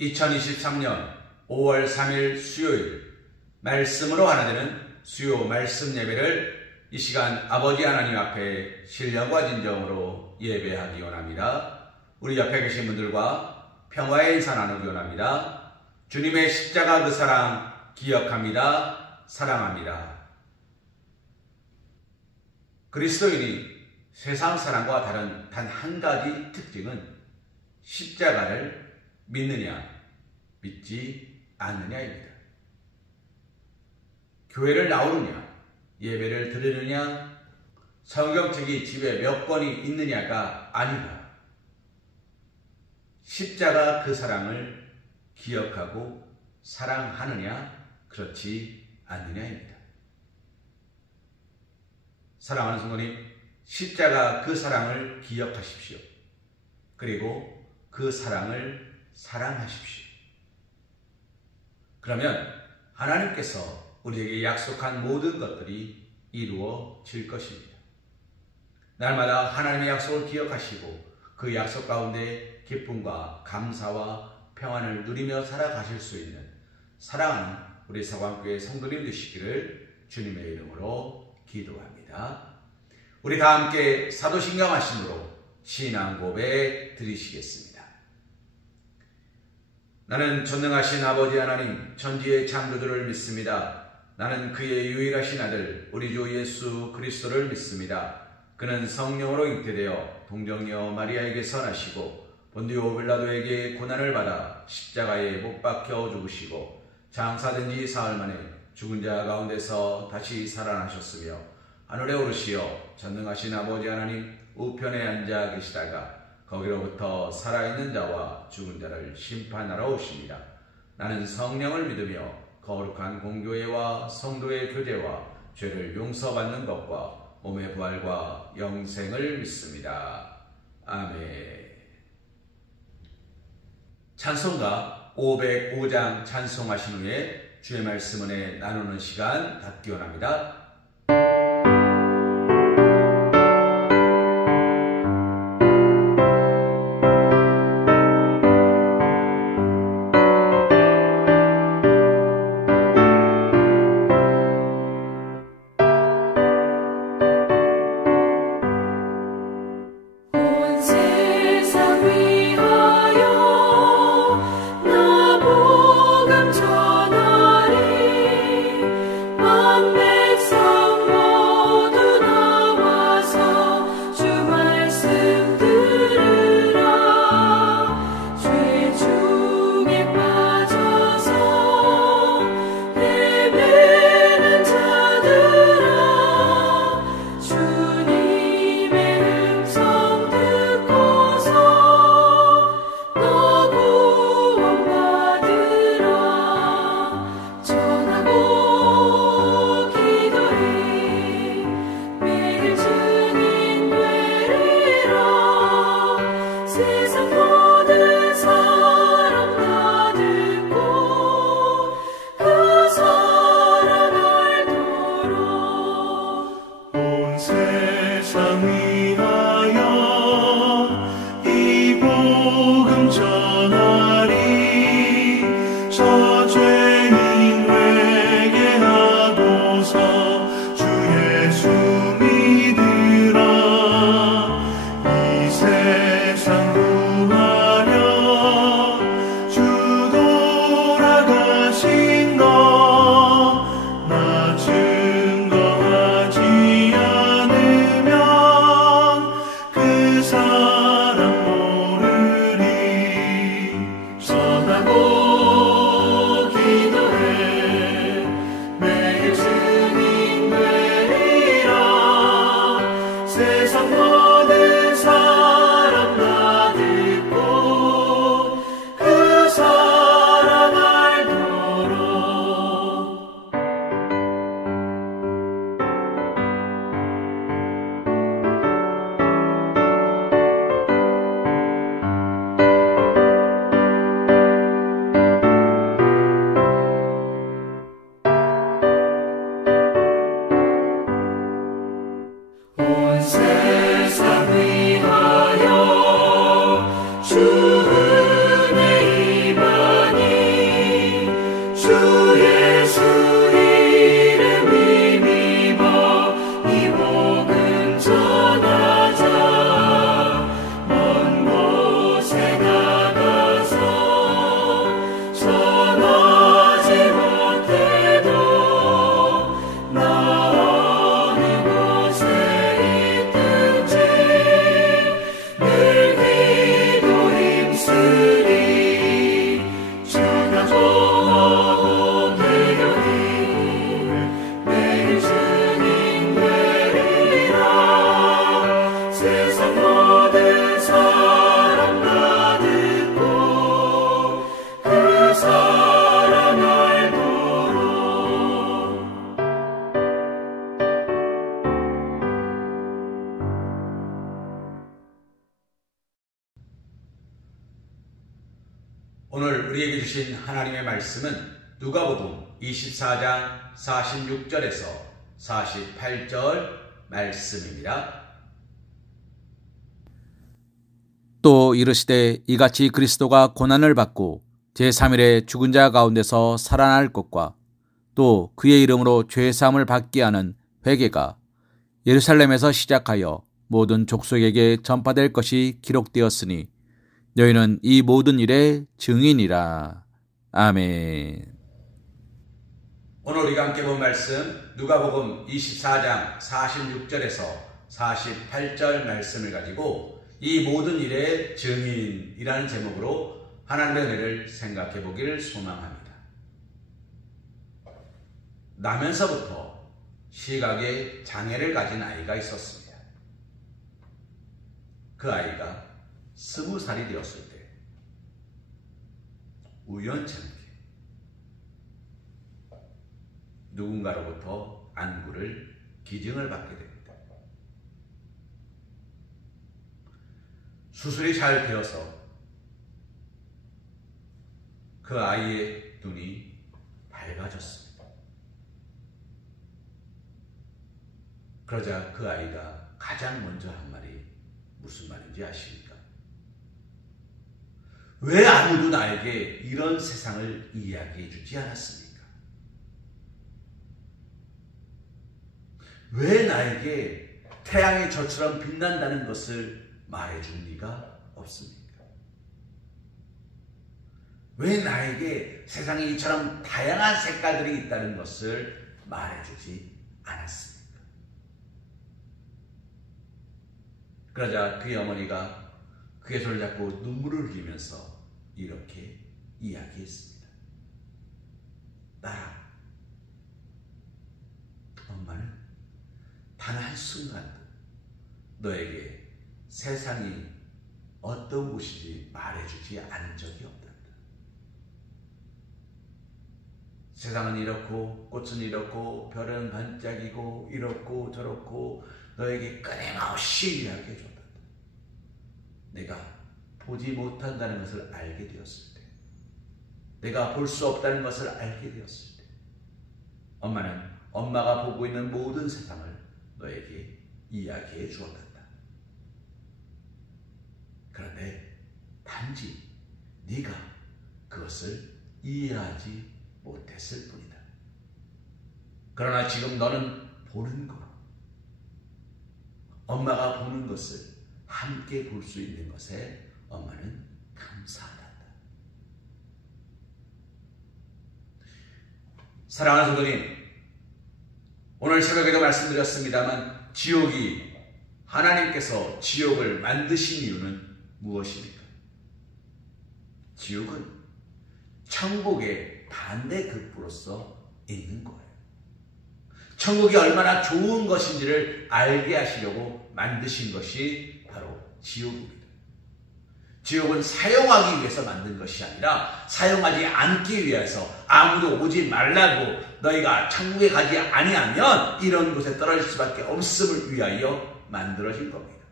2023년 5월 3일 수요일 말씀으로 하나 되는 수요 말씀 예배를 이 시간 아버지 하나님 앞에 신령과 진정으로 예배하기 원합니다. 우리 옆에 계신 분들과 평화의 인사 나누기 원합니다. 주님의 십자가 그 사랑 기억합니다. 사랑합니다. 그리스도인이 세상 사람과 다른 단 한 가지 특징은 십자가를 믿느냐, 믿지 않느냐입니다. 교회를 나오느냐, 예배를 드리느냐, 성경책이 집에 몇 권이 있느냐가 아니다. 십자가 그 사랑을 기억하고 사랑하느냐, 그렇지 않느냐입니다. 사랑하는 성도님, 십자가 그 사랑을 기억하십시오. 그리고 그 사랑을 사랑하십시오. 그러면 하나님께서 우리에게 약속한 모든 것들이 이루어질 것입니다. 날마다 하나님의 약속을 기억하시고 그 약속 가운데 기쁨과 감사와 평안을 누리며 살아가실 수 있는 사랑하는 우리 서광교회 성도님 되시기를 주님의 이름으로 기도합니다. 우리 다 함께 사도신경 하심으로 신앙 고백 드리시겠습니다. 나는 전능하신 아버지 하나님 천지의 창조주를 믿습니다. 나는 그의 유일하신 아들 우리 주 예수 그리스도를 믿습니다. 그는 성령으로 잉태되어 동정녀 마리아에게서 나시고 본디오 빌라도에게 고난을 받아 십자가에 못 박혀 죽으시고 장사된 지 사흘 만에 죽은 자 가운데서 다시 살아나셨으며 하늘에 오르시어 전능하신 아버지 하나님 우편에 앉아 계시다가 거기로부터 살아있는 자와 죽은 자를 심판하러 오십니다. 나는 성령을 믿으며 거룩한 공교회와 성도의 교제와 죄를 용서받는 것과 몸의 부활과 영생을 믿습니다. 아멘. 찬송가 505장 찬송하신 후에 주의 말씀 은혜 나누는 시간 갖기 원합니다. 전하리 만백 오늘 우리에게 주신 하나님의 말씀은 누가복음 24장 46절에서 48절 말씀입니다. 또 이르시되 이같이 그리스도가 고난을 받고 제3일에 죽은 자 가운데서 살아날 것과 또 그의 이름으로 죄사함을 받게 하는 회개가 예루살렘에서 시작하여 모든 족속에게 전파될 것이 기록되었으니 너희는 이 모든 일의 증인이라. 아멘. 오늘 우리가 함께 본 말씀 누가복음 24장 46절에서 48절 말씀을 가지고 이 모든 일의 증인이라는 제목으로 하나님의 은혜를 생각해 보기를 소망합니다. 나면서부터 시각에 장애를 가진 아이가 있었습니다. 그 아이가 20살이 되었을 때 우연찮게 누군가로부터 안구를 기증을 받게 됩니다. 수술이 잘 되어서 그 아이의 눈이 밝아졌습니다. 그러자 그 아이가 가장 먼저 한 말이 무슨 말인지 아십니까? 왜 아무도 나에게 이런 세상을 이야기해 주지 않았습니까? 왜 나에게 태양이 저처럼 빛난다는 것을 말해준 리가 없습니까? 왜 나에게 세상에 이처럼 다양한 색깔들이 있다는 것을 말해주지 않았습니까? 그러자 그의 어머니가 그의 손을 잡고 눈물을 흘리면서 이렇게 이야기했습니다. 딸아, 엄마는 단 한순간도 너에게 세상이 어떤 곳인지 말해주지 않은 적이 없단다. 세상은 이렇고 꽃은 이렇고 별은 반짝이고 이렇고 저렇고 너에게 끊임없이 이야기해 줬단다. 내가 보지 못한다는 것을 알게 되었을 때, 내가 볼 수 없다는 것을 알게 되었을 때, 엄마는 엄마가 보고 있는 모든 세상을 너에게 이야기해 주었단다. 그런데 단지 네가 그것을 이해하지 못했을 뿐이다. 그러나 지금 너는 보는 것, 엄마가 보는 것을 함께 볼 수 있는 것에 엄마는 감사하다. 사랑하는 성도님, 오늘 새벽에도 말씀드렸습니다만 지옥이, 하나님께서 지옥을 만드신 이유는 무엇입니까? 지옥은 천국의 반대급부로서 있는 거예요. 천국이 얼마나 좋은 것인지를 알게 하시려고 만드신 것이 바로 지옥입니다. 지옥은 사용하기 위해서 만든 것이 아니라 사용하지 않기 위해서, 아무도 오지 말라고, 너희가 천국에 가지 아니하면 이런 곳에 떨어질 수밖에 없음을 위하여 만들어진 겁니다.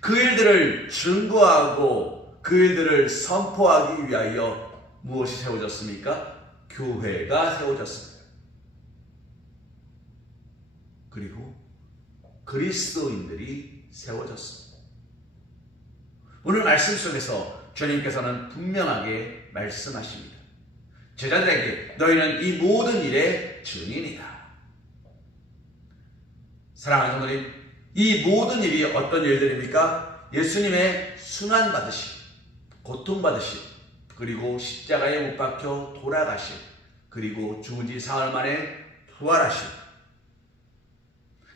그 일들을 증거하고 그 일들을 선포하기 위하여 무엇이 세워졌습니까? 교회가 세워졌습니다. 그리고 그리스도인들이 세워졌습니다. 오늘 말씀 속에서 주님께서는 분명하게 말씀하십니다. 제자들에게 너희는 이 모든 일의 증인이다. 사랑하는 성도님, 이 모든 일이 어떤 일들입니까? 예수님의 순환받으심, 고통받으심, 그리고 십자가에 못 박혀 돌아가심, 그리고 죽은 지 사흘 만에 부활하심,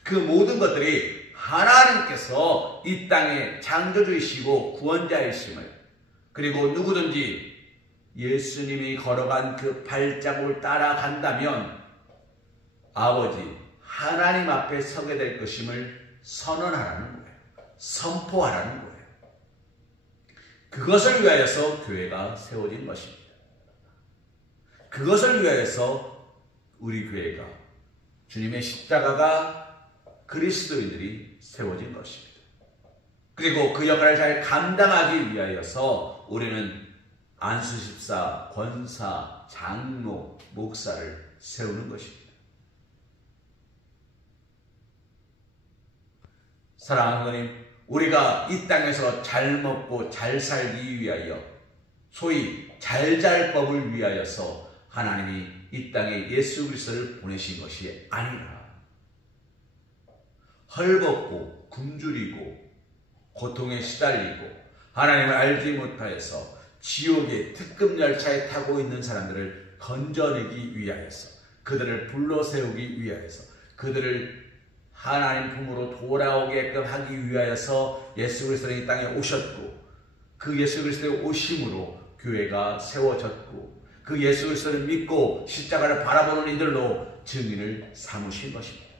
그 모든 것들이 하나님께서 이 땅에 창조주이시고 구원자이심을, 그리고 누구든지 예수님이 걸어간 그 발자국을 따라간다면 아버지 하나님 앞에 서게 될 것임을 선언하라는 거예요. 선포하라는 거예요. 그것을 위하여서 교회가 세워진 것입니다. 그것을 위하여서 우리 교회가, 주님의 십자가가 그리스도인들이 세워진 것입니다. 그리고 그 역할을 잘 감당하기 위하여서 우리는 안수집사, 권사, 장로, 목사를 세우는 것입니다. 사랑하는 하나님, 우리가 이 땅에서 잘 먹고 잘 살기 위하여, 소위 잘잘법을 위하여서 하나님이 이 땅에 예수 그리스도를 보내신 것이 아니라 헐벗고 굶주리고 고통에 시달리고 하나님을 알지 못하여서 지옥의 특급 열차에 타고 있는 사람들을 건져내기 위하여서, 그들을 불러세우기 위하여서, 그들을 하나님 품으로 돌아오게끔 하기 위하여서 예수 그리스도는 이 땅에 오셨고, 그 예수 그리스도의 오심으로 교회가 세워졌고, 그 예수 그리스도를 믿고 십자가를 바라보는 이들로 증인을 삼으신 것입니다.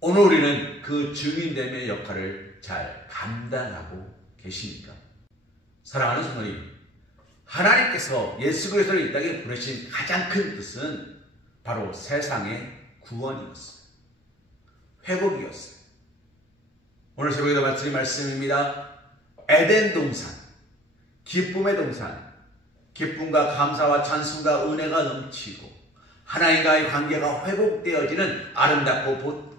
오늘 우리는 그 증인됨의 역할을 잘 감당하고 계십니까? 사랑하는 성도님, 하나님께서 예수 그리스도를 이 땅에 보내신 가장 큰 뜻은 바로 세상의 구원이었어요. 회복이었어요. 오늘 새벽에도 말씀이 말씀입니다. 에덴 동산, 기쁨의 동산, 기쁨과 감사와 찬송과 은혜가 넘치고 하나님과의 관계가 회복되어지는 아름답고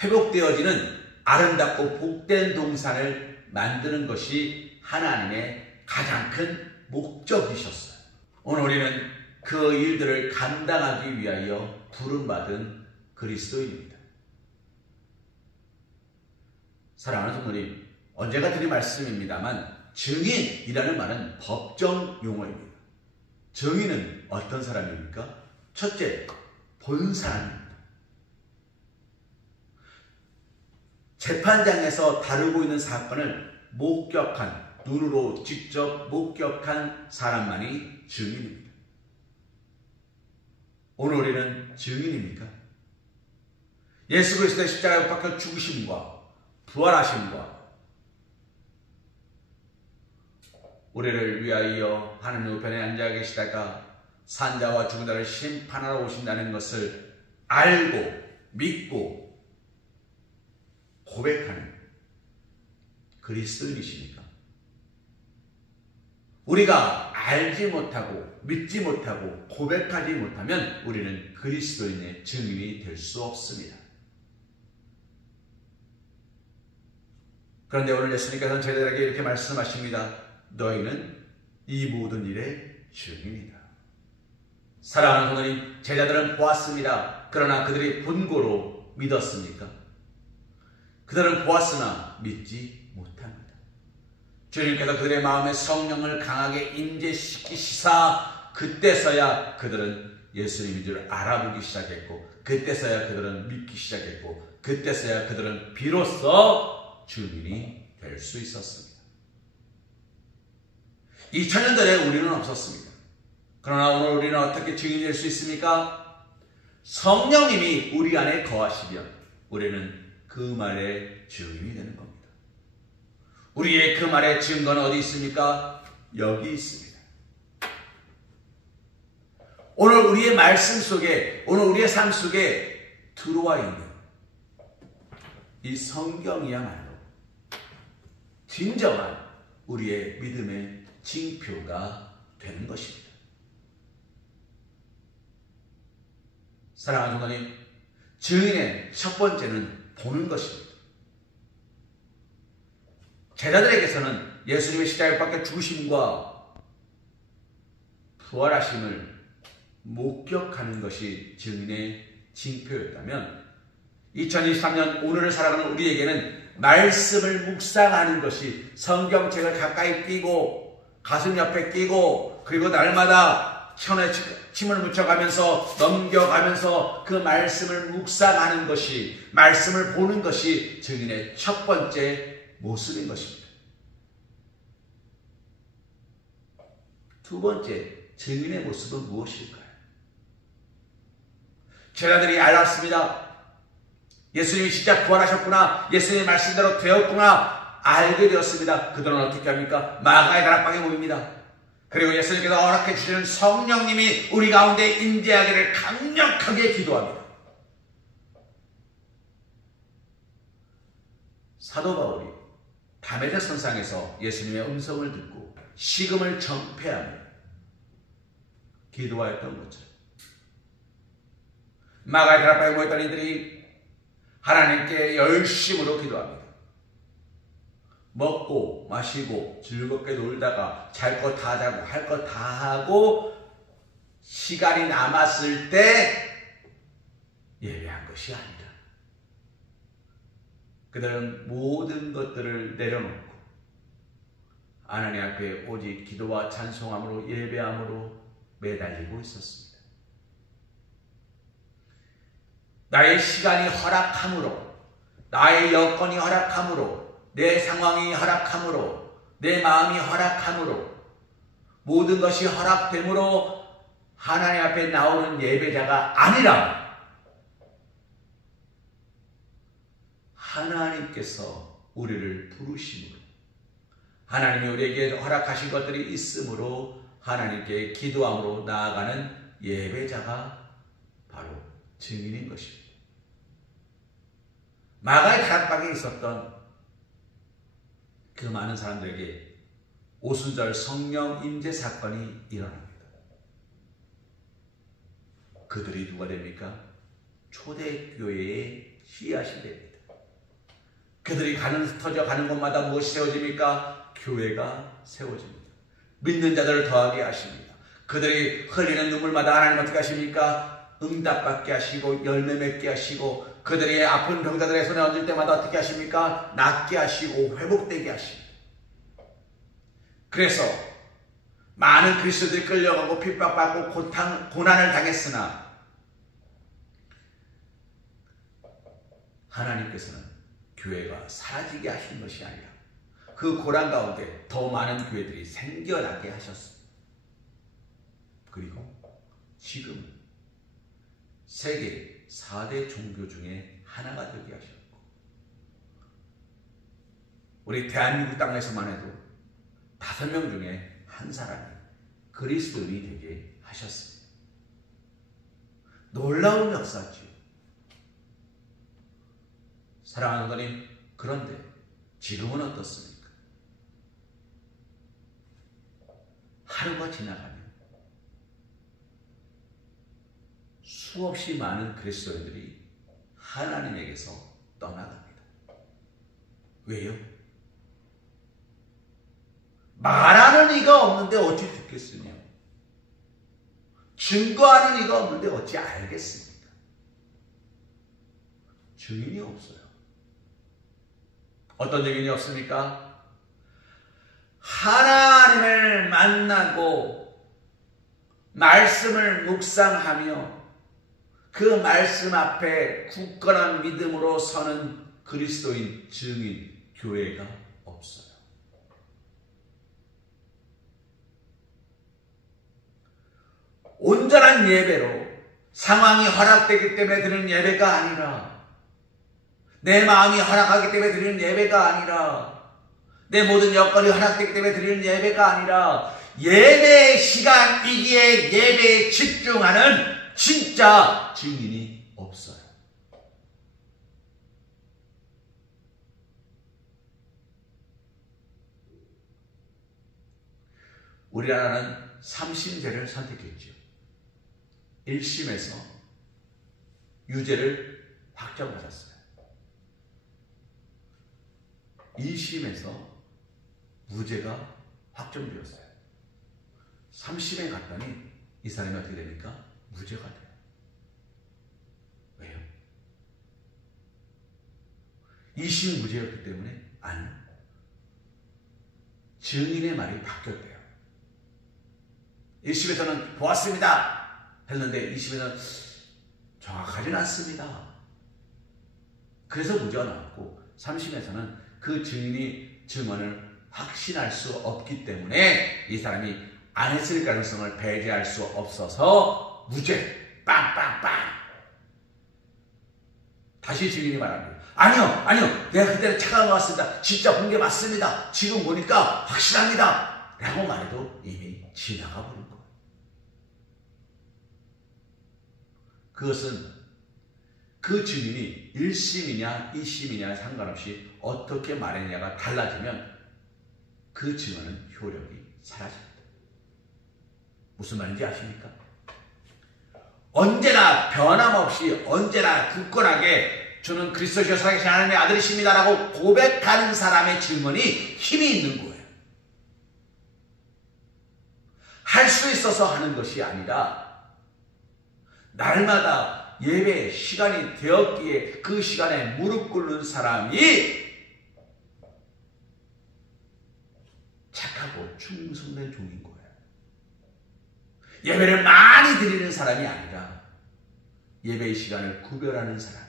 회복되어지는 아름답고 복된 동산을 만드는 것이 하나님의 가장 큰 목적이셨어요. 오늘 우리는 그 일들을 감당하기 위하여 부름받은 그리스도인입니다. 사랑하는 성도님, 언제가 드린 말씀입니다만 증인이라는 말은 법정 용어입니다. 증인은 어떤 사람입니까? 첫째, 본 사람입니다. 재판장에서 다루고 있는 사건을 목격한, 눈으로 직접 목격한 사람만이 증인입니다. 오늘 우리는 증인입니까? 예수 그리스도의 십자가에 못 박혀 죽으심과 부활하심과 우리를 위하여 하나님 우편에 앉아 계시다가 산자와 죽은 자를 심판하러 오신다는 것을 알고 믿고 고백하는 그리스도인이십니까? 우리가 알지 못하고 믿지 못하고 고백하지 못하면 우리는 그리스도인의 증인이 될 수 없습니다. 그런데 오늘 예수님께서는 제자들에게 이렇게 말씀하십니다. 너희는 이 모든 일의 증인이다. 사랑하는 성도님, 제자들은 보았습니다. 그러나 그들이 본고로 믿었습니까? 그들은 보았으나 믿지 못합니다. 주님께서 그들의 마음에 성령을 강하게 임재시키시사 그때서야 그들은 예수님인 줄 알아보기 시작했고, 그때서야 그들은 믿기 시작했고, 그때서야 그들은 비로소 증인이 될 수 있었습니다. 2000년 전에 우리는 없었습니다. 그러나 오늘 우리는 어떻게 증인이 될 수 있습니까? 성령님이 우리 안에 거하시면 우리는 그 말의 증인이 되는 겁니다. 우리의 그 말의 증거는 어디 있습니까? 여기 있습니다. 오늘 우리의 말씀 속에, 오늘 우리의 삶 속에 들어와 있는 이 성경이야말로 진정한 우리의 믿음의 징표가 되는 것입니다. 사랑하는 성도님, 증인의 첫 번째는 보는 것입니다. 제자들에게서는 예수님의 십자가에 박혀 죽으심과 부활하심을 목격하는 것이 증인의 징표였다면 2023년 오늘을 살아가는 우리에게는 말씀을 묵상하는 것이, 성경책을 가까이 끼고 가슴 옆에 끼고 그리고 날마다 천에 침을 묻혀가면서 넘겨가면서 그 말씀을 묵상하는 것이, 말씀을 보는 것이 증인의 첫 번째 모습인 것입니다. 두 번째, 증인의 모습은 무엇일까요? 제자들이 알았습니다. 예수님이 진짜 부활하셨구나, 예수님의 말씀대로 되었구나 알게 되었습니다. 그들은 어떻게 합니까? 마가의 다락방에 모입니다. 그리고 예수님께서 허락해 주시는 성령님이 우리 가운데 임재하기를 강력하게 기도합니다. 사도 바울이 다메섹 선상에서 예수님의 음성을 듣고 식음을 전폐하며 기도하였던 것처럼 마가의 다락방에 모였던 이들이 하나님께 열심으로 기도합니다. 먹고 마시고 즐겁게 놀다가 잘 것 다 자고 할 것 다 하고 시간이 남았을 때 예배한 것이 아니라 그들은 모든 것들을 내려놓고 하나님 앞에 오직 기도와 찬송함으로 예배함으로 매달리고 있었습니다. 나의 시간이 허락함으로, 나의 여건이 허락함으로, 내 상황이 허락함으로, 내 마음이 허락함으로, 모든 것이 허락됨으로 하나님 앞에 나오는 예배자가 아니라 하나님께서 우리를 부르심으로, 하나님이 우리에게 허락하신 것들이 있으므로 하나님께 기도함으로 나아가는 예배자가 바로 증인인 것입니다. 마가의 다락방에 있었던 그 많은 사람들에게 오순절 성령 임재 사건이 일어납니다. 그들이 누가 됩니까? 초대교회의 씨앗이 됩니다. 그들이 흩어져 가는 곳마다 무엇이 세워집니까? 교회가 세워집니다. 믿는 자들을 더하게 하십니다. 그들이 흘리는 눈물마다 하나님 어떻게 하십니까? 응답받게 하시고 열매 맺게 하시고, 그들이 아픈 병자들의 손에 얹을 때마다 어떻게 하십니까? 낫게 하시고 회복되게 하십니다. 그래서 많은 그리스도들이 끌려가고 핍박받고 고난을 당했으나 하나님께서는 교회가 사라지게 하신 것이 아니라 그 고난 가운데 더 많은 교회들이 생겨나게 하셨습니다. 그리고 지금 세계 4대 종교 중에 하나가 되게 하셨고, 우리 대한민국 땅에서만 해도 5명 중에 한 사람이 그리스도인이 되게 하셨습니다. 놀라운 역사죠. 사랑하는 하나님, 그런데 지금은 어떻습니까? 하루가 지나가면 수없이 많은 그리스도인들이 하나님에게서 떠나갑니다. 왜요? 말하는 이가 없는데 어찌 듣겠으며, 증거하는 이가 없는데 어찌 알겠습니까? 증인이 없어요. 어떤 증인이 없습니까? 하나님을 만나고 말씀을 묵상하며 그 말씀 앞에 굳건한 믿음으로 서는 그리스도인 증인, 교회가 없어요. 온전한 예배로 상황이 허락되기 때문에 드리는 예배가 아니라, 내 마음이 허락하기 때문에 드리는 예배가 아니라, 내 모든 여건이 허락되기 때문에 드리는 예배가 아니라, 예배의 시간이기에 예배에 집중하는 진짜 증인이 없어요. 우리나라는 3심제를 선택했죠. 1심에서 유죄를 확정받았어요. 2심에서 무죄가 확정되었어요. 3심에 갔더니 이 사람이 어떻게 됩니까? 무죄가 돼요. 왜요? 2심 무죄였기 때문에? 아니요. 증인의 말이 바뀌었대요. 1심에서는 보았습니다 했는데 2심에서는 정확하진 않습니다. 그래서 무죄가 나왔고, 3심에서는 그 증인이 증언을 확신할 수 없기 때문에 이 사람이 안 했을 가능성을 배제할 수 없어서 무죄, 빵빵빵. 다시 증인이 말합니다. 아니요, 내가 그때는 차가운 것 같습니다. 진짜 본 게 맞습니다. 지금 보니까 확실합니다 라고 말해도 이미 지나가 버린 거예요. 그것은 그 증인이 1심이냐 2심이냐 상관없이 어떻게 말했냐가 달라지면 그 증언은 효력이 사라집니다. 무슨 말인지 아십니까? 언제나 변함없이 언제나 굳건하게 주는 그리스도시여 살아계신 하나님의 아들이십니다라고 고백하는 사람의 증언이 힘이 있는 거예요. 할 수 있어서 하는 것이 아니라 날마다 예배 시간이 되었기에 그 시간에 무릎 꿇는 사람이 착하고 충성된 종인 거예요. 예배를 많이 드리는 사람이 아니라 예배의 시간을 구별하는 사람.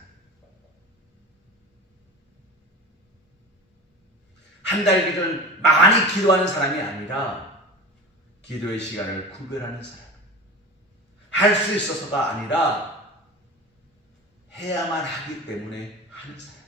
한 달 기준 많이 기도하는 사람이 아니라 기도의 시간을 구별하는 사람. 할 수 있어서가 아니라 해야만 하기 때문에 하는 사람.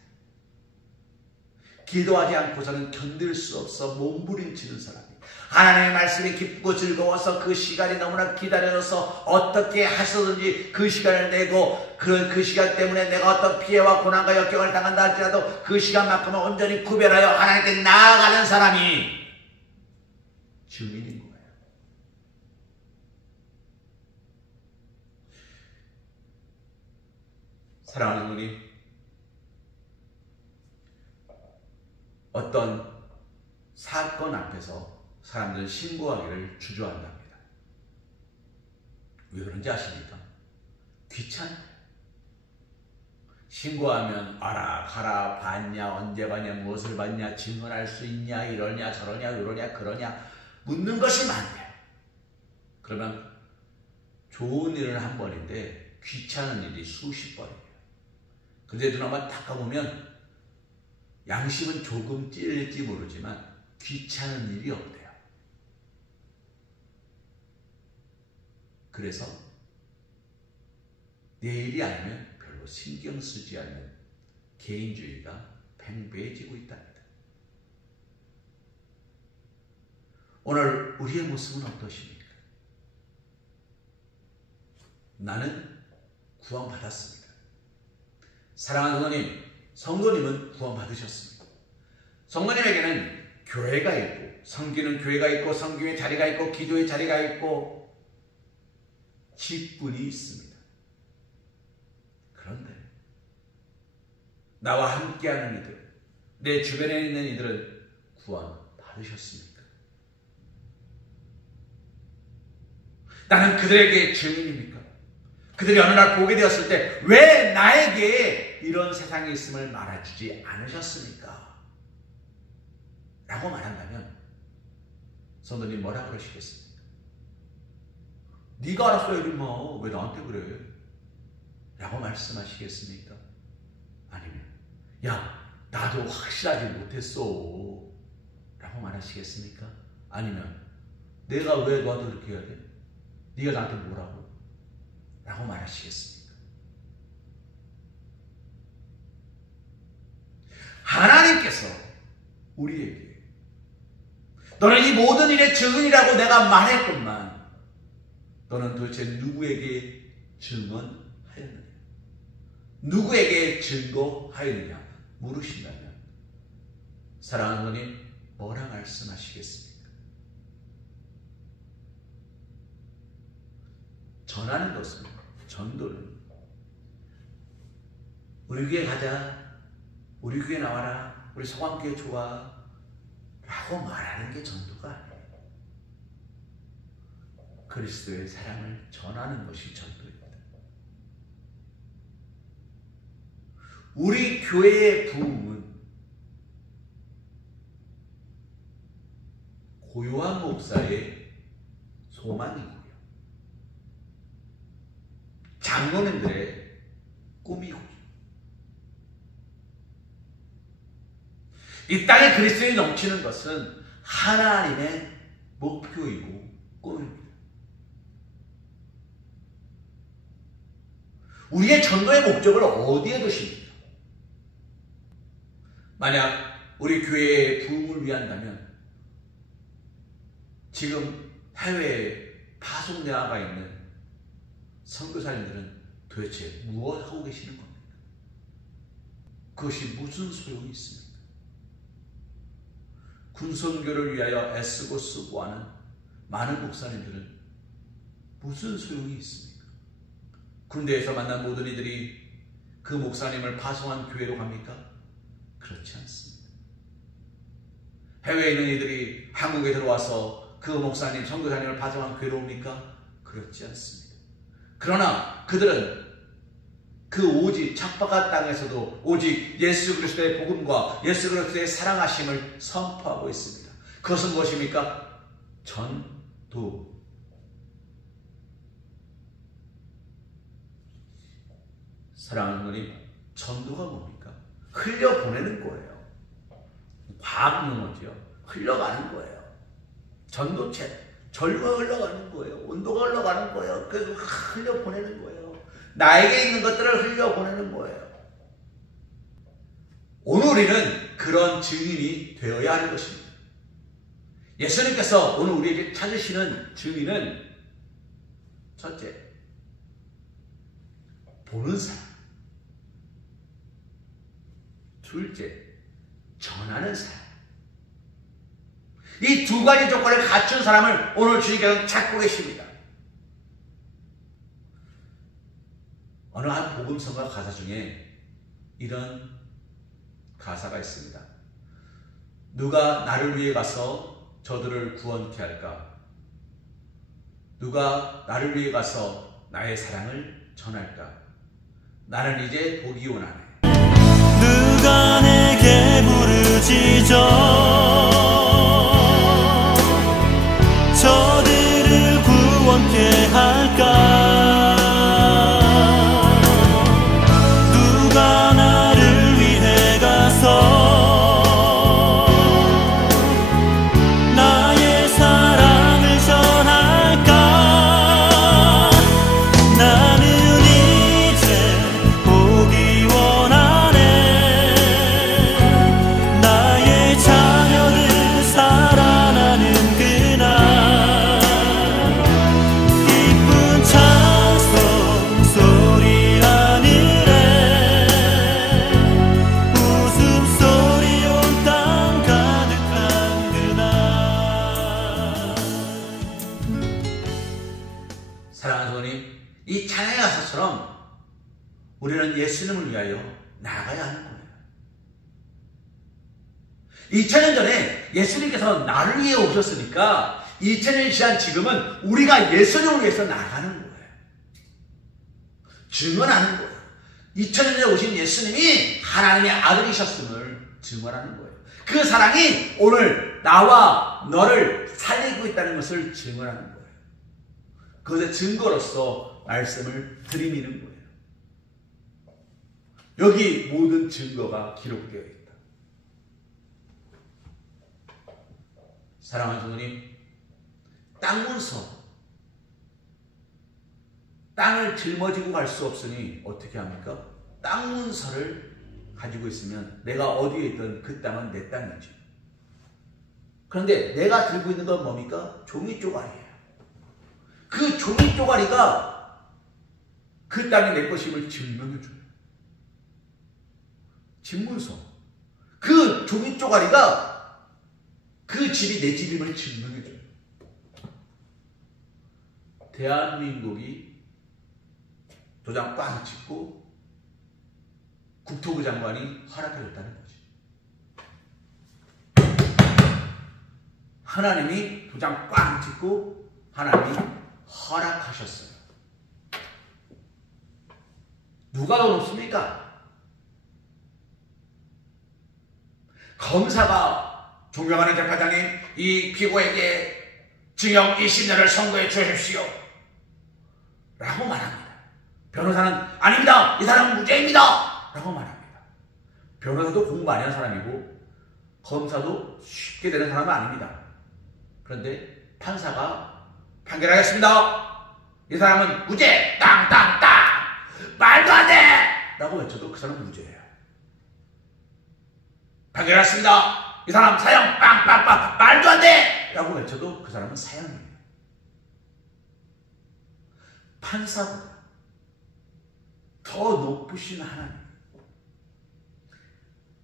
기도하지 않고서는 견딜 수 없어 몸부림치는 사람이 하나님의 말씀이 기쁘고 즐거워서 그 시간이 너무나 기다려져서 어떻게 하셔든지 그 시간을 내고 그 시간 때문에 내가 어떤 피해와 고난과 역경을 당한다 할지라도 그 시간만큼은 온전히 구별하여 하나님께 나아가는 사람이 증인인 거예요. 사랑하는 분이 어떤 사건 앞에서 사람들은 신고하기를 주저한답니다. 왜 그런지 아십니까? 귀찮아요. 신고하면 알아 가라 봤냐 언제 봤냐 무엇을 봤냐 증언할 수 있냐 이러냐 저러냐 이러냐 그러냐 묻는 것이 많대요. 그러면 좋은 일은 한 번인데 귀찮은 일이 수십 번이에요. 근데 눈 한번 닦아보면 양심은 조금 찔릴지 모르지만 귀찮은 일이 없대요. 그래서 내일이 아니면 별로 신경 쓰지 않는 개인주의가 팽배해지고 있답니다. 오늘 우리의 모습은 어떠십니까? 나는 구원받았습니다. 사랑하는 성도님, 성도님은 구원받으셨습니다. 성도님에게는 교회가 있고 섬기는 교회가 있고 섬김의 자리가 있고 기도의 자리가 있고 직분이 있습니다. 그런데 나와 함께하는 이들, 내 주변에 있는 이들은 구원받으셨습니까? 나는 그들에게 증인입니까? 그들이 어느 날 보게 되었을 때 왜 나에게 이런 세상에 있음을 말해주지 않으셨습니까? 라고 말한다면 성도님 뭐라 그러시겠습니까? 네가 알았어 이놈아 왜 나한테 그래? 라고 말씀하시겠습니까? 아니면 야 나도 확실하지 못했어 라고 말하시겠습니까? 아니면 내가 왜 너한테 그렇게 해야 돼? 네가 나한테 뭐라고? 라고 말하시겠습니까? 하나님께서 우리에게 너는 이 모든 일의 증인이라고 내가 말했건만 너는 도대체 누구에게 증언하였느냐? 누구에게 증거하였느냐? 물으신다면 사랑하는 분이 뭐라 말씀하시겠습니까? 전하는 것은 전도는 우리 교회 가자 우리 교회 나와라 우리 성황교회 좋아 라고 말하는 게 전도가 아니에요. 그리스도의 사랑을 전하는 것이 전도입니다. 우리 교회의 부흥은 고요한 목사의 소망이고요. 장로님들의 꿈이고요. 이 땅에 그리스도인이 넘치는 것은 하나님의 목표이고 꿈입니다. 우리의 전도의 목적을 어디에 두십니까? 만약 우리 교회의 부흥을 위한다면 지금 해외에 파송되어가 있는 선교사님들은 도대체 무엇 하고 계시는 겁니까? 그것이 무슨 소용이 있습니까? 군선교를 위하여 애쓰고 쓰고 하는 많은 목사님들은 무슨 소용이 있습니까? 군대에서 만난 모든 이들이 그 목사님을 파송한 교회로 갑니까? 그렇지 않습니다. 해외에 있는 이들이 한국에 들어와서 그 목사님, 선교사님을 파송한 교회로 옵니까? 그렇지 않습니다. 그러나 그들은 그 오직 척박한 땅에서도 오직 예수 그리스도의 복음과 예수 그리스도의 사랑하심을 선포하고 있습니다. 그것은 무엇입니까? 전도. 사랑하는 하나님, 전도가 뭡니까? 흘려보내는 거예요. 과학 용어죠. 흘러가는 거예요. 전도체, 전류가 흘러가는 거예요. 온도가 흘러가는 거예요. 그래서 흘려보내는 거예요. 나에게 있는 것들을 흘려보내는 거예요. 오늘 우리는 그런 증인이 되어야 하는 것입니다. 예수님께서 오늘 우리에게 찾으시는 증인은 첫째, 보는 사람. 둘째, 전하는 사람. 이 두 가지 조건을 갖춘 사람을 오늘 주님께서는 찾고 계십니다. 어느 한 복음성가 가사 중에 이런 가사가 있습니다. 누가 나를 위해 가서 저들을 구원케 할까? 누가 나를 위해 가서 나의 사랑을 전할까? 나는 이제 복이 오나네. 누가 내게 부르짖어 저들을 구원케 할까? 누가 나를 위해 가서 나의 사랑을 전할까? 나는 이제 보기 원하네. 나의 자녀들 살아나는 그날 기쁜 찬송 소리 하늘에 웃음소리 온 땅 가득한 그날. 사랑하는 성도님, 이 찬양의 가사처럼 우리는 예수님을 위하여 나아가야 하는 거예요. 2000년 전에 예수님께서 나를 위해 오셨으니까 2000년이 지난 지금은 우리가 예수님을 위해서 나아가는 거예요. 증언하는 거예요. 2000년 전에 오신 예수님이 하나님의 아들이셨음을 증언하는 거예요. 그 사랑이 오늘 나와 너를 살리고 있다는 것을 증언하는 거예요. 그것의 증거로서 말씀을 드리는 거예요. 여기 모든 증거가 기록되어 있다. 사랑하는 성도님, 땅 문서, 땅을 짊어지고 갈 수 없으니 어떻게 합니까? 땅 문서를 가지고 있으면 내가 어디에 있든 그 땅은 내 땅이지. 그런데 내가 들고 있는 건 뭡니까? 종이 쪼가리예요. 그 종이 쪼가리가 그 땅이 내 것임을 증명해줘요. 집문서. 그 종이 쪼가리가 그 집이 내 집임을 증명해줘요. 대한민국이 도장 꽝 찍고 국토부 장관이 허락해줬다는 거지. 하나님이 도장 꽝 찍고 하나님이 허락하셨어요. 누가 더 높습니까? 검사가 존경하는 재판장님, 이 피고에게 징역 20년을 선고해 주십시오 라고 말합니다. 변호사는 아닙니다, 이 사람은 무죄입니다 라고 말합니다. 변호사도 공부 많이 한 사람이고 검사도 쉽게 되는 사람은 아닙니다. 그런데 판사가 판결하겠습니다, 이 사람은 무죄, 땅땅땅, 말도 안 돼 라고 외쳐도 그 사람은 무죄예요. 판결했습니다, 이 사람 사형, 빵빵빵, 말도 안 돼 라고 외쳐도 그 사람은 사형이에요. 판사보다 더 높으신 하나님,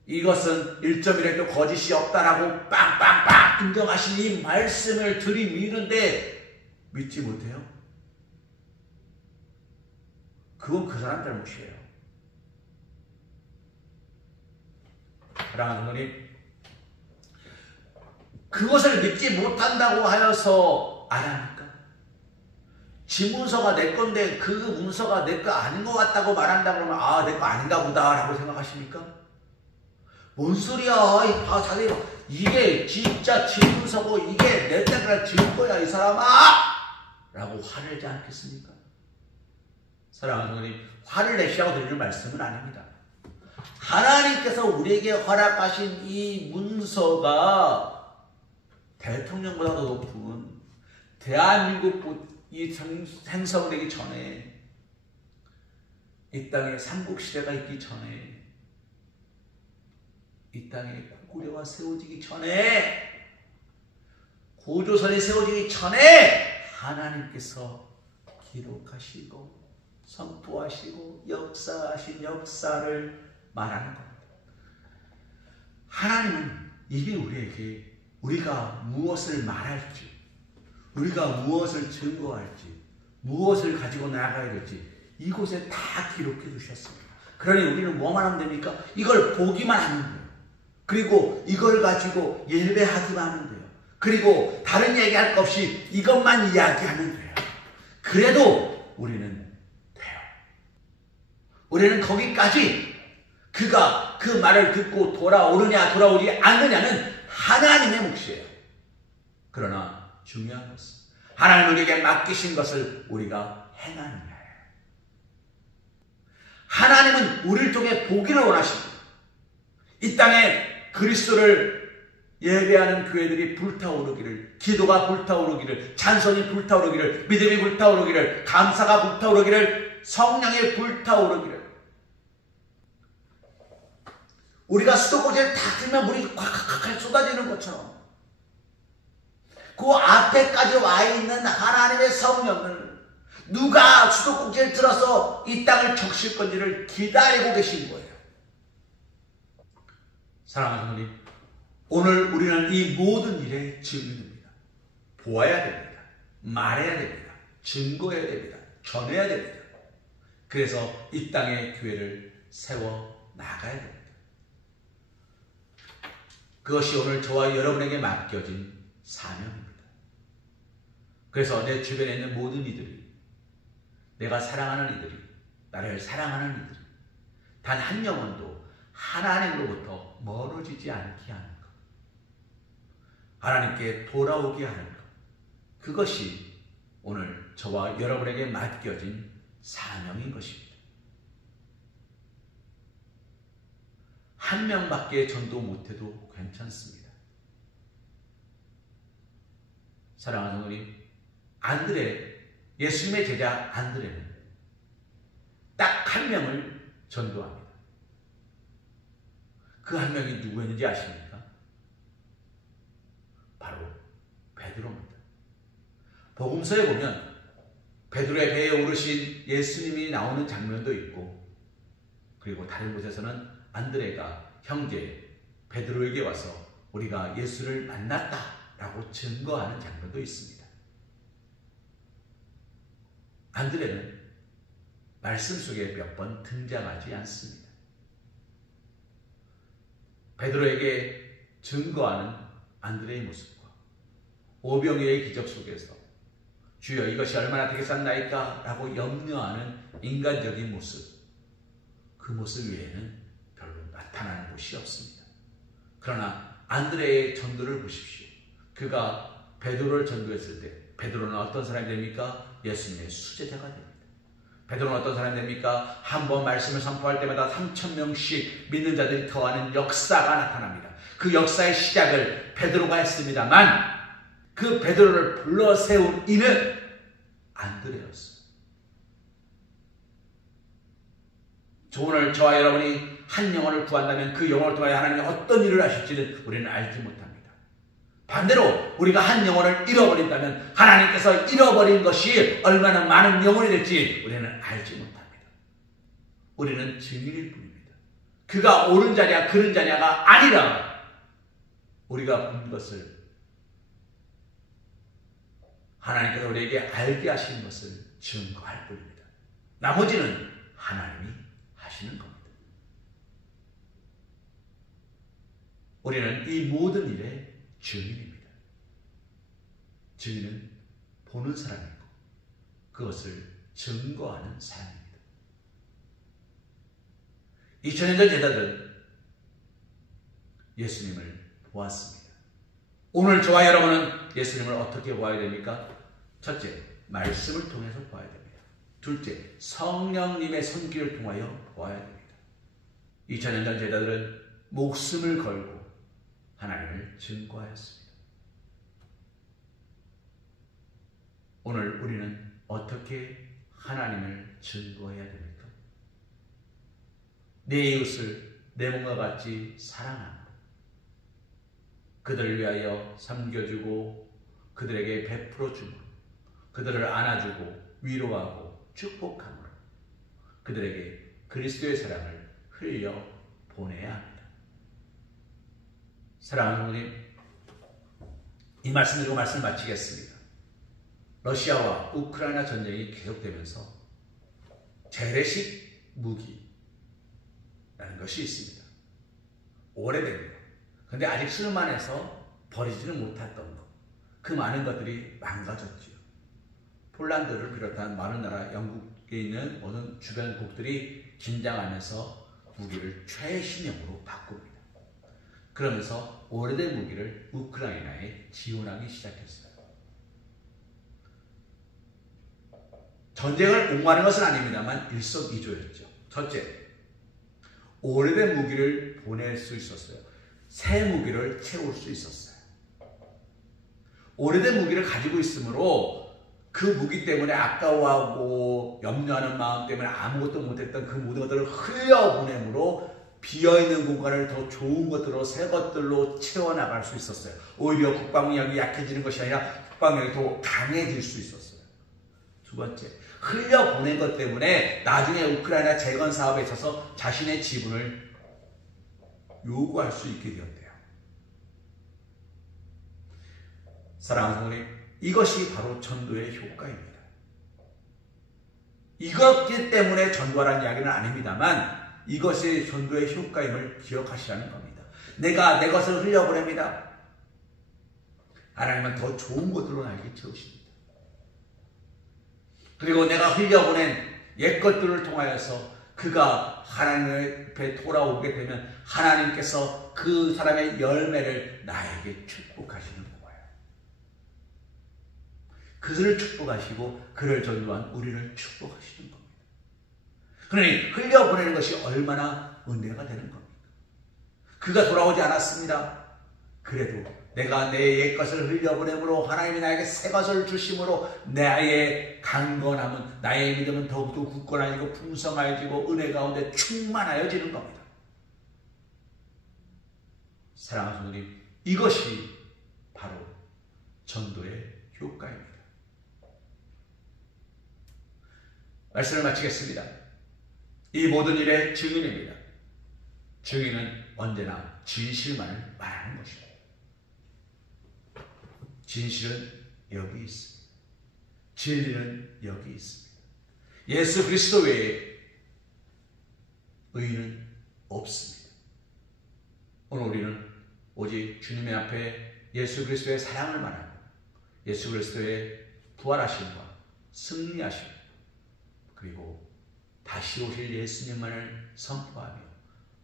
이것은 1.1에도 거짓이 없다라고 빵빵빵 인정하신 이 말씀을 들이미는데 믿지 못해요? 그건 그 사람 잘못이에요. 사랑하는 성도님, 그것을 믿지 못한다고 하여서 안 합니까? 지 문서가 내 건데 그 문서가 내 거 아닌 것 같다고 말한다 그러면 아, 내 거 아닌가 보다 라고 생각하십니까? 뭔 소리야? 자기 이게 진짜 지 문서고 이게 내 때문에 증거야 이 사람아! 라고 화를 내지 않겠습니까? 사랑하는 성도님, 화를 내시라고 드리는 말씀은 아닙니다. 하나님께서 우리에게 허락하신 이 문서가 대통령보다도 높은 대한민국 이 생성되기 전에 이 땅에 삼국시대가 있기 전에 이 땅에 고구려가 세워지기 전에 고조선이 세워지기 전에 하나님께서 기록하시고 선포하시고 역사하신 역사를 말하는 겁니다. 하나님은 이미 우리에게 우리가 무엇을 말할지, 우리가 무엇을 증거할지, 무엇을 가지고 나아가야 될지 이곳에 다 기록해 두셨습니다. 그러니 우리는 뭐만 하면 됩니까? 이걸 보기만 하면 돼요. 그리고 이걸 가지고 예배하기만 하면 돼요. 그리고 다른 얘기할 것 없이 이것만 이야기하면 돼요. 그래도 우리는 돼요. 우리는 거기까지 그가 그 말을 듣고 돌아오느냐 돌아오지 않느냐는 하나님의 몫이에요. 그러나 중요한 것은 하나님 우리에게 맡기신 것을 우리가 행하느냐예요. 하나님은 우리를 통해 보기를 원하십니다. 이 땅에 그리스도를 예배하는 교회들이 불타오르기를, 기도가 불타오르기를, 찬송이 불타오르기를, 믿음이 불타오르기를, 감사가 불타오르기를, 성령이 불타오르기를. 우리가 수도꼭지를 다 들면 물이 콱콱콱 쏟아지는 것처럼 그 앞에까지 와 있는 하나님의 성령을 누가 수도꼭지를 들어서 이 땅을 적실 건지를 기다리고 계신 거예요. 사랑하는 성도님, 오늘 우리는 이 모든 일의 증인입니다. 보아야 됩니다. 말해야 됩니다. 증거해야 됩니다. 전해야 됩니다. 그래서 이 땅의 교회를 세워 나가야 됩니다. 그것이 오늘 저와 여러분에게 맡겨진 사명입니다. 그래서 내 주변에 있는 모든 이들이, 내가 사랑하는 이들이, 나를 사랑하는 이들이 단 한 영혼도 하나님으로부터 멀어지지 않게 하는 것, 하나님께 돌아오게 하는 것, 그것이 오늘 저와 여러분에게 맡겨진 사명인 것입니다. 한 명밖에 전도 못해도 괜찮습니다. 사랑하는 성도님, 안드레, 예수님의 제자 안드레는 딱 한 명을 전도합니다. 그 한 명이 누구였는지 아십니까? 바로 베드로입니다. 복음서에 보면 베드로의 배에 오르신 예수님이 나오는 장면도 있고, 그리고 다른 곳에서는 안드레가 형제 베드로에게 와서 우리가 예수를 만났다라고 증거하는 장면도 있습니다. 안드레는 말씀 속에 몇 번 등장하지 않습니다. 베드로에게 증거하는 안드레의 모습과 오병이어의 기적 속에서 주여 이것이 얼마나 되겠사옵나이까 라고 염려하는 인간적인 모습, 그 모습 외에는 별로 나타나는 곳이 없습니다. 그러나 안드레의 전도를 보십시오. 그가 베드로를 전도했을 때 베드로는 어떤 사람이 됩니까? 예수님의 수제자가 됩니다. 베드로는 어떤 사람이 됩니까? 한 번 말씀을 선포할 때마다 3,000명씩 믿는 자들이 더하는 역사가 나타납니다. 그 역사의 시작을 베드로가 했습니다만 그 베드로를 불러 세운 이는 안드레였습니다. 오늘 저와 여러분이 한 영혼을 구한다면 그 영혼을 통하여 하나님이 어떤 일을 하실지는 우리는 알지 못합니다. 반대로 우리가 한 영혼을 잃어버린다면 하나님께서 잃어버린 것이 얼마나 많은 영혼이 될지 우리는 알지 못합니다. 우리는 증인일 뿐입니다. 그가 옳은 자냐 그른 자냐가 아니라 우리가 본 것을 하나님께서 우리에게 알게 하시는 것을 증거할 뿐입니다. 나머지는 하나님이 하시는 겁니다. 우리는 이 모든 일의 증인입니다. 증인은 보는 사람이고 그것을 증거하는 사람입니다. 2000년 전 제자들은 예수님을 보았습니다. 오늘 저와 여러분은 예수님을 어떻게 보아야 됩니까? 첫째, 말씀을 통해서 보아야 됩니다. 둘째, 성령님의 손길을 통하여 보아야 됩니다. 2000년 전 제자들은 목숨을 걸고 하나님을 증거하였습니다. 오늘 우리는 어떻게 하나님을 증거해야 됩니까? 내 이웃을 내 몸과 같이 사랑하고 그들을 위하여 섬겨주고 그들에게 베풀어주고 그들을 안아주고 위로하고 축복함으로 그들에게 그리스도의 사랑을 흘려 보내야 합니다. 사랑하는 부모님, 이 말씀 드리고 말씀을 마치겠습니다. 러시아와 우크라이나 전쟁이 계속되면서 재래식 무기라는 것이 있습니다. 오래됩니다. 그런데 아직 쓸만해서 버리지는 못했던 것, 그 많은 것들이 망가졌죠. 폴란드를 비롯한 많은 나라, 영국에 있는 모든 주변국들이 긴장하면서 무기를 최신형으로 바꿉니다. 그러면서 오래된 무기를 우크라이나에 지원하기 시작했어요. 전쟁을 옹호하는 것은 아닙니다만 일석이조였죠. 첫째, 오래된 무기를 보낼 수 있었어요. 새 무기를 채울 수 있었어요. 오래된 무기를 가지고 있으므로 그 무기 때문에 아까워하고 염려하는 마음 때문에 아무것도 못했던 그 모든 것들을 흘려보내므로 비어있는 공간을 더 좋은 것들로 새 것들로 채워나갈 수 있었어요. 오히려 국방력이 약해지는 것이 아니라 국방력이 더 강해질 수 있었어요. 두 번째, 흘려보낸 것 때문에 나중에 우크라이나 재건 사업에 있어서 자신의 지분을 요구할 수 있게 되었대요. 사랑하는 성도님, 이것이 바로 전도의 효과입니다. 이것기 때문에 전도하라는 이야기는 아닙니다만 이것이 전도의 효과임을 기억하시라는 겁니다. 내가 내 것을 흘려보냅니다. 하나님은 더 좋은 것들로 나에게 채우십니다. 그리고 내가 흘려보낸 옛것들을 통하여서 그가 하나님 앞에 돌아오게 되면 하나님께서 그 사람의 열매를 나에게 축복하시는 거예요. 그들을 축복하시고 그를 전도한 우리를 축복하시는 겁니다. 그러니 흘려보내는 것이 얼마나 은혜가 되는 겁니까? 그가 돌아오지 않았습니다. 그래도 내가 내 옛것을 흘려보내므로 하나님이 나에게 새 것을 주심으로 나의 강건함은, 나의 믿음은 더욱더 굳건해지고 풍성해지고 은혜 가운데 충만하여지는 겁니다. 사랑하는 성도님, 이것이 바로 전도의 효과입니다. 말씀을 마치겠습니다. 이 모든 일의 증인입니다. 증인은 언제나 진실만을 말하는 것입니다. 진실은 여기 있습니다. 진리는 여기 있습니다. 예수 그리스도 외에 의인은 없습니다. 오늘 우리는 오직 주님의 앞에 예수 그리스도의 사랑을 말하고 예수 그리스도의 부활하심과 승리하심 그리고 다시 오실 예수님만을 선포하며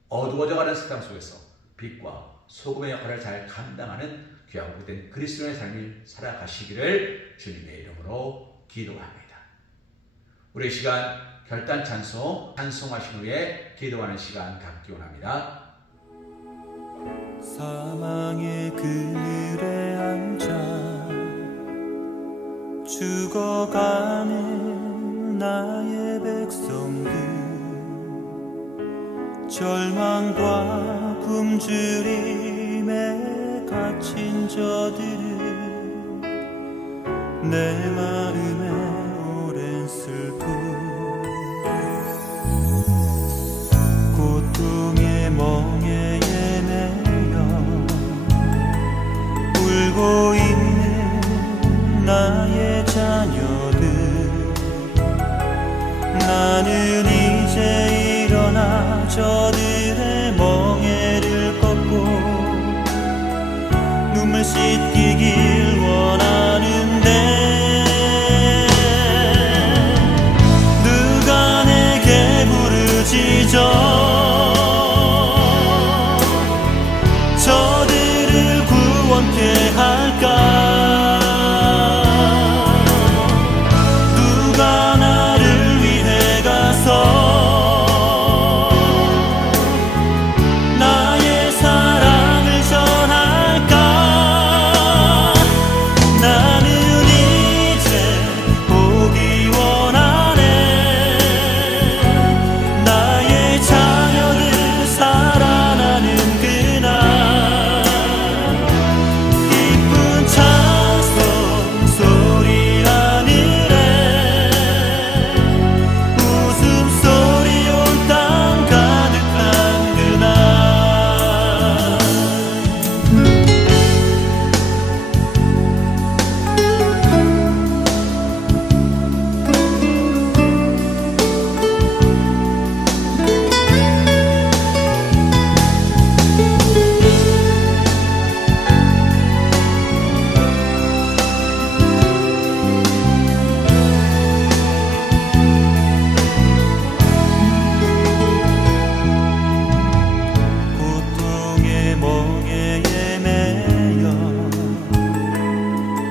어두워져가는 세상 속에서 빛과 소금의 역할을 잘 감당하는 귀하고 복된 그리스도의 삶을 살아가시기를 주님의 이름으로 기도합니다. 우리 시간 결단 찬송 찬송하신 후에 기도하는 시간 갖기 원합니다. 사망의 그늘에 앉아 죽어가는 나의 백성들, 절망과 굶주림에 갇힌 저들은 내 마음에 오랜 슬픔, 고통에 나는 이제 일어나 저들의 멍에를 꺾고 눈물 씻기길 원하는데 누가 내게 부르짖어 저들을 구원케 할까? 누가 나를 위해 가서 나의 사랑을 전할까? 나는 이제 보기 원하네. 나의 자녀들 살아나는 그날 기쁜 찬송 소리 하늘에 웃음소리 온 땅 가득한 그날 고통의 멍에에 매여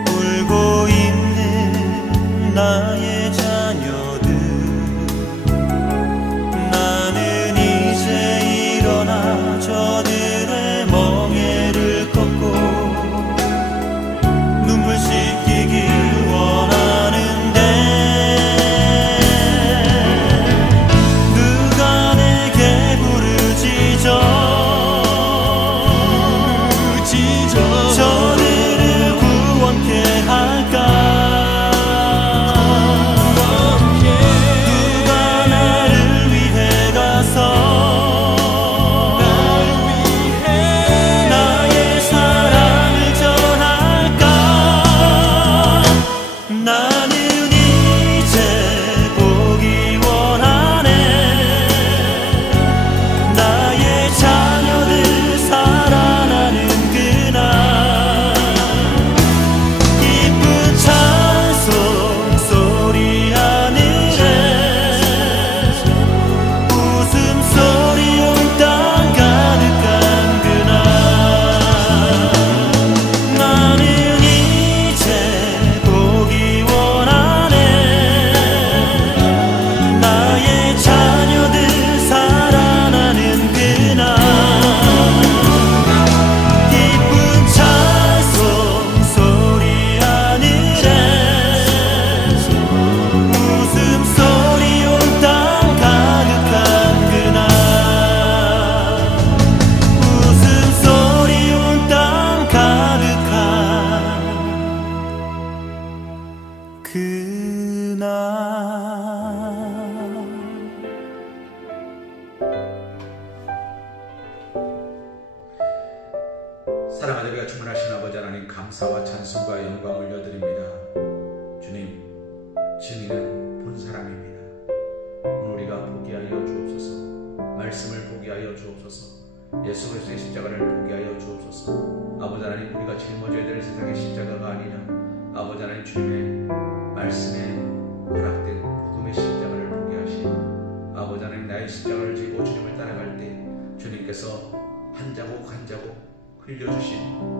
울고 있는 나의 자녀들 나는 이제 일어나 저들의 멍에를 꺾고 눈물 씻기길 원하는데 누가 내게 부르짖어 저들을 구원케 할까? 누가 나를 위해 가서 나의 사랑을 전할까? 나는 이제 보기 원하네. 나의 자녀들 살아나는 그날 기쁜 찬송 소리 하늘에 웃음소리 온 땅 가득한 그날 나는 이제 보기 원하네. 나의 자녀들 살아나는 그날 기쁜 찬송 소리 하늘에 웃음소리 온 땅 가득한 그날 웃음소리 온 땅 가득한 그날 사랑하는 우리가 충만하신 아버지 하나님, 감사와 찬송과 영광을 올려드립니다. 주님, 증인은 본 사람입니다. 오늘 우리가 보게 하여 주옵소서. 말씀을 보게 하여 주옵소서. 예수 그리스도의 십자가를 보게 하여 주옵소서. 아버지 하나님, 우리가 짊어져야 될 세상의 십자가가 아니라 아버지 하나님 주님의 말씀에 허락된 복음의 십자가를 보게 하시고 아버지 하나님, 나의 십자가를 지고 주님을 따라갈 때 주님께서 한 자국 한 자국 흘려주신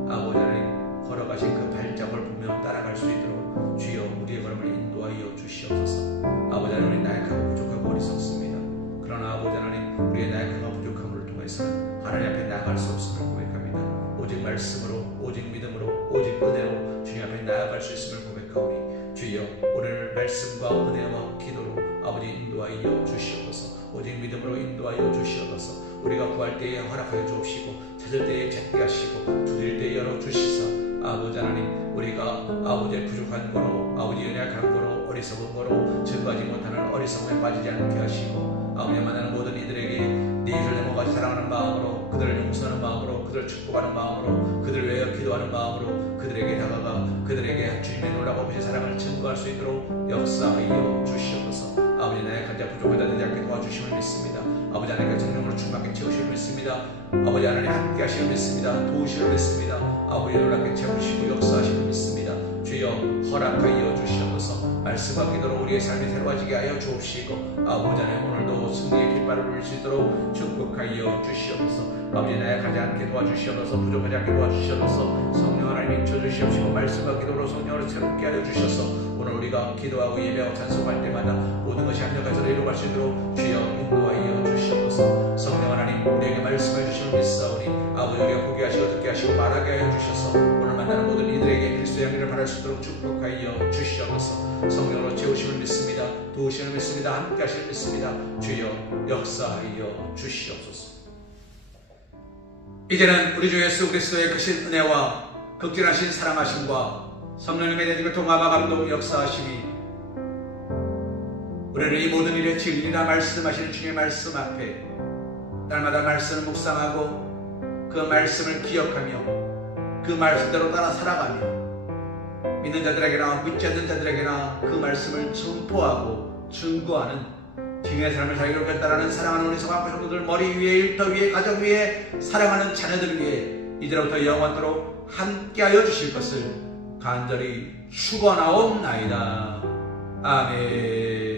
아버지 하나님 걸어가신 그 발자국을 보며 따라갈 수 있도록 주여 우리의 걸음을 인도하여 주시옵소서. 아버지 하나님, 나약하고 부족하고 어리석습니다. 그러나 아버지 하나님, 우리의 나약함과 부족함을 통해서는 하나님 앞에 나아갈 수 없음을 고백합니다. 오직 말씀으로, 오직 믿음으로, 오직 은혜로 주님 앞에 나아갈 수 있음을 고백하오니 주여 오늘 말씀과 은혜와 기도로 아버지 인도하여 주시옵소서. 오직 믿음으로 인도하여 주시옵소서. 우리가 구할 때에 허락하여 주옵시고 찾을 때에 찾게 하시고 두드릴 때에 열어주시사 아버지 하나님, 우리가 아버지의 부족한 거로 아버지 연약한 거로 어리석은 거로 증거하지 못하는 어리석음에 빠지지 않게 하시고 아버지 만나는 모든 이들에게 네 이를 내모같이 사랑하는 마음으로 그들을 용서하는 마음으로 그들을 축복하는 마음으로 그들을 위하여 기도하는 마음으로 그들에게 다가가 그들에게 주님의 놀라고 보신 사랑을 증거할 수 있도록 역사하여 주시옵소서. 아버지 나의 간자 부족하다 되지 않게 도와주심을 믿습니다. 아버지 하나님께 성령으로 충만하게 채우심을 믿습니다. 아버지 하나님 함께 하심을 믿습니다. 도우심을 믿습니다. 아버지 놀랍게 채우시고 역사하심을 믿습니다. 주여 허락하여 주시옵소서. 말씀과 기도로 우리의 삶이 새로워지게 하여 주옵시고 아버지 하나님 오늘도 승리의 깃발을 올릴 수 있도록 축복하여 주시옵소서. 아버지 나약하지 않게 도와주시옵소서. 부족하지 않게 도와주시옵소서. 성령 하나님 인쳐주시옵시고 말씀과 기도로 성령으로 새롭게 하여 주셔서 오늘 우리가 기도하고 예배하고 찬송할 때마다 모든 것이 합력해서 이루어갈 수 있도록 주여 인도하여 주시옵소서. 성령 하나님 우리에게 말씀해 주시는 믿사오니 아버지 우리가 보게 하시고 듣게 하시고 말하게 하여 주셔서 오늘 만나는 모든 이들에게 그리스도의 향기를 바랄 수 있도록 축복하여 주시옵소서. 성령으로 채우심을 믿습니다. 도우심을 믿습니다. 함께 하심을 믿습니다. 주여 역사하여 주시옵소서. 이제는 우리 주 예수 그리스도의 크신 은혜와 극진하신 사랑하심과 성령님의 내집의 통함과 감동 역사하심이 우리를 이 모든 일에 진리나 말씀하시는 주님의 말씀 앞에 날마다 말씀을 묵상하고 그 말씀을 기억하며 그 말씀대로 따라 살아가며 믿는 자들에게나 믿지 않는 자들에게나 그 말씀을 선포하고 증거하는 증인의 삶을 살기로 결단하는 사랑하는 우리 성함 성도들 머리 위에 일터 위에 가정 위에 사랑하는 자녀들 위에 이제로부터 영원토록 함께하여 주실 것을 간절히 축원하옵나이다. 아멘.